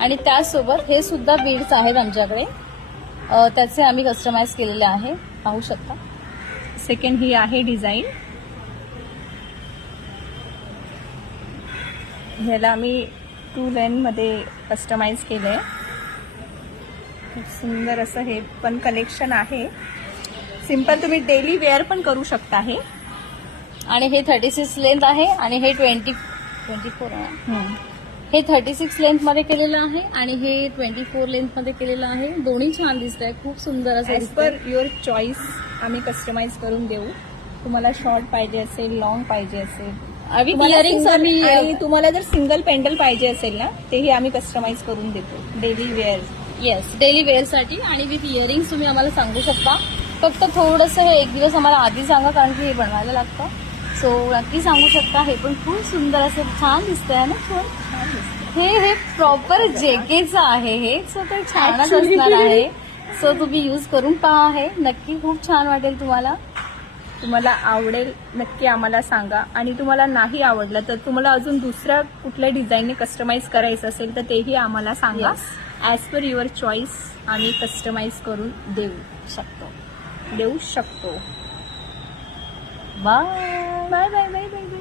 आणि त्यासोबत हे सुद्धा बीड्स आहेत आमच्याकडे, त्याचे आम्ही कस्टमाइज केलेले आहे, पाहू शकता. सेकंड ही आहे डिझाईन. ह्याला आम्ही 2 लेनमध्ये कस्टमाइज केलं आहे. खूप सुंदर असं हे पण कलेक्शन आहे. सिंपल तुम्ही डेली वेअर पण करू शकता हे. आणि हे 36 लेंथ आहे आणि हे 24 आहे. हे 36 लेंथ मध्ये केलेलं आहे आणि हे 24 लेंथ मध्ये केलेलं आहे. दोन्ही छान दिसत आहे, खूप सुंदर असं ॲज पर युअर चॉईस आम्ही कस्टमाइज करून देऊ. तुम्हाला शॉर्ट पाहिजे असेल, लॉंग पाहिजे असेल, इयरिंग्स आम्ही आणि तुम्हाला जर सिंगल पेंडल पाहिजे असेल ना, तेही आम्ही कस्टमाइज करून देतो daily wear. Yes, daily wear साठी. आणि विथ इयरिंग्स तुम्ही आम्हाला सांगू शकता. फक्त थोडंसं हे एक दिवस आम्हाला आधी सांगा, कारण की हे बनवायला लागतं. सो नक्की सांगू शकता. हे पण खूप सुंदर असं छान दिसतंय ना. हे प्रॉपर जेकेचं आहे हे. सो ते छानच असणार आहे. सो तुम्ही यूज करून पहा. हे नक्की खूप छान वाटेल तुम्हाला. तुम्हाला आवडेल नक्की आम्हाला सांगा. आणि तुम्हाला नाही आवडलं तर तुम्हाला अजून दुसऱ्या कुठल्या डिझाईनने कस्टमाइज करायचं असेल तर तेही आम्हाला सांगा. ॲज पर युअर चॉईस आम्ही कस्टमाइज करून देऊ शकतो. Bye bye bye bye bye bye.